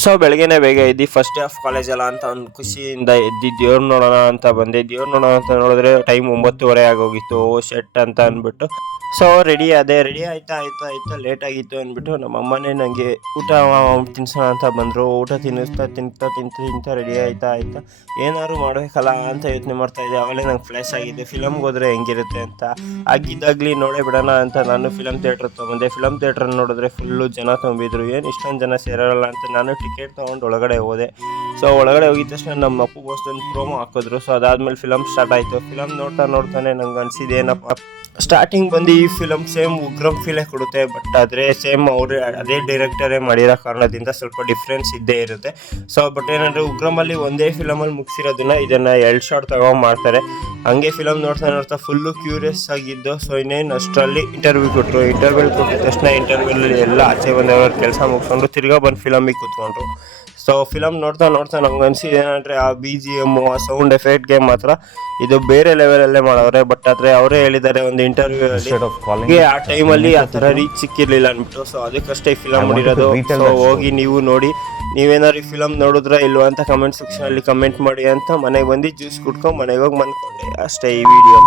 So ಬೆಳಗ್ಗೆನೆ ಬೇಗ ಎದ್ದು ಫಸ್ಟ್ ಡೇ ಆಫ್ ಕಾಲೇಜ್ ಅಲ್ಲ ಅಂತ ಒಂದು ಖುಷಿಯಿಂದ ಎದ್ದು ದೇವ್ರು ನೋಡೋಣ ಅಂತ ಬಂದೆ. ದೇವ್ರು ನೋಡೋಣ ಅಂತ ನೋಡಿದ್ರೆ ಟೈಮ್ 9:30 ಆಗೋಗಿತ್ತು. ಓ ಶೆಟ್ ಅಂತ ಅಂದ್ಬಿಟ್ಟು ಸೊ ರೆಡಿ ಆಯ್ತಾ ಲೇಟ್ ಆಗಿತ್ತು ಅಂದ್ಬಿಟ್ಟು ನಮ್ಮ ಅಮ್ಮನೇ ನನಗೆ ಊಟ ತಿನ್ಸೋಣ ಅಂತ ಬಂದರು. ಊಟ ತಿಂತಾ ರೆಡಿ ಆಯ್ತಾ ಏನಾದ್ರು ಮಾಡಬೇಕಲ್ಲ ಅಂತ ಯೋಚನೆ ಮಾಡ್ತಾ ಇದ್ದೆ. ಆವಾಗಲೇ ನಂಗೆ ಫ್ಲ್ಯಾಶ್ ಆಗಿದೆ ಫಿಲಮ್ಗೆ ಹೋದ್ರೆ ಹೆಂಗಿರುತ್ತೆ ಅಂತ. ಆಗಿದ್ದಾಗಲಿ ನೋಡೇ ಬಿಡೋಣ ಅಂತ ನಾನು ಫಿಲಮ್ ಥಿಯೇಟ್ರ್ ತೊಗೊಂಡೆ. ಫಿಲಮ್ ಥಿಯೇಟ್ರಲ್ಲಿ ನೋಡಿದ್ರೆ ಫುಲ್ಲು ಜನ ತುಂಬಿದ್ರು. ಏನು ಇಷ್ಟೊಂದು ಜನ ಸೇರೋಲ್ಲ ಅಂತ ನಾನು ಟಿಕೆಟ್ ತೊಗೊಂಡು ಒಳಗಡೆ ಹೋದೆ. ಸೊ ಒಳಗಡೆ ಹೋಗಿದ ತಕ್ಷಣ ನಮ್ಮ ಅಪ್ಪು ಬೋಸ್ದೊಂದು ಪ್ರೋಮೋ ಹಾಕಿದ್ರು. ಸೊ ಅದಾದಮೇಲೆ ಫಿಲಮ್ ಸ್ಟಾರ್ಟ್ ಆಯಿತು. ಫಿಲಮ್ ನೋಡ್ತಾನೆ ನಂಗೆ ಅನಿಸಿದೆ ಏನಪ್ಪ, ಸ್ಟಾರ್ಟಿಂಗ್ ಬಂದು ಈ ಫಿಲಮ್ ಸೇಮ್ ಉಗ್ರಂ ಫೀಲೇ ಕೊಡುತ್ತೆ. ಬಟ್ ಆದರೆ ಸೇಮ್ ಅವರು ಅದೇ ಡೈರೆಕ್ಟರೇ ಮಾಡಿರೋ ಕಾರಣದಿಂದ ಸ್ವಲ್ಪ ಡಿಫ್ರೆನ್ಸ್ ಇದ್ದೇ ಇರುತ್ತೆ. ಸೊ ಬಟ್ ಏನಂದರೆ ಉಗ್ರಮಲ್ಲಿ ಒಂದೇ ಫಿಲಮಲ್ಲಿ ಮುಗಿಸಿರೋದನ್ನ ಇದನ್ನು 2 ಶಾಟ್ ತಗೊಂಡು ಮಾಡ್ತಾರೆ. ಹಂಗೆ ಫಿಲಮ್ ನೋಡ್ತಾ ಫುಲ್ಲು ಕ್ಯೂರಿಯಸ್ ಆಗಿದ್ದು. ಸೊ ಇನ್ನೇನು ಅಷ್ಟರಲ್ಲಿ ಇಂಟರ್ವ್ಯೂ ಕೊಟ್ಟಿದ ತಕ್ಷಣ ಇಂಟರ್ವ್ಯೂಲ್ಲಿ ಎಲ್ಲ ಆಚೆ ಬಂದವರು ಕೆಲಸ ಮುಗಿಸ್ಕೊಂಡು ತಿರ್ಗಾ ಬಂದು ಫಿಲಮಿಗೆ ಕೂತ್ಕೊಂಡ್ರು. ಸೊ ಫಿಲಮ್ ನೋಡ್ತಾ ನಂಗೆ ಅನಿಸಿದೆ ಏನಂದರೆ ಆ BGM ಆ ಸೌಂಡ್ ಎಫೆಕ್ಟ್ಗೆ ಮಾತ್ರ ಇದು ಬೇರೆ ಲೆವೆಲಲ್ಲೇ ಮಾಡವ್ರೆ. ಬಟ್ ಆದರೆ ಅವರೇ ಹೇಳಿದ್ದಾರೆ ಒಂದು ಇಂಟರ್ವ್ಯೂ ಅಲ್ಲಿ ಆ ಟೈಮಲ್ಲಿ ಆ ಥರ ರೀಚ್ ಸಿಕ್ಕಿರಲಿಲ್ಲ ಅಂದ್ಬಿಟ್ಟು. ಸೊ ಅದಕ್ಕಷ್ಟೇ ಫಿಲಮ್ ಮಾಡಿರೋದು. ಸೊ ಹೋಗಿ ನೀವು ನೋಡಿ, ನೀವೇನಾದ್ರು ಈ ಫಿಲಮ್ ನೋಡಿದ್ರೆ ಇಲ್ವಾ ಅಂತ ಕಮೆಂಟ್ ಸೆಕ್ಷನಲ್ಲಿ ಕಮೆಂಟ್ ಮಾಡಿ ಅಂತ ಮನೆಗೆ ಬಂದು ಜ್ಯೂಸ್ ಕುಡ್ಕೊಂಡು ಮನೆಗೆ ಹೋಗಿ ಮನ್ಕೊಂಡೆ. ಅಷ್ಟೇ ಈ ವಿಡಿಯೋ.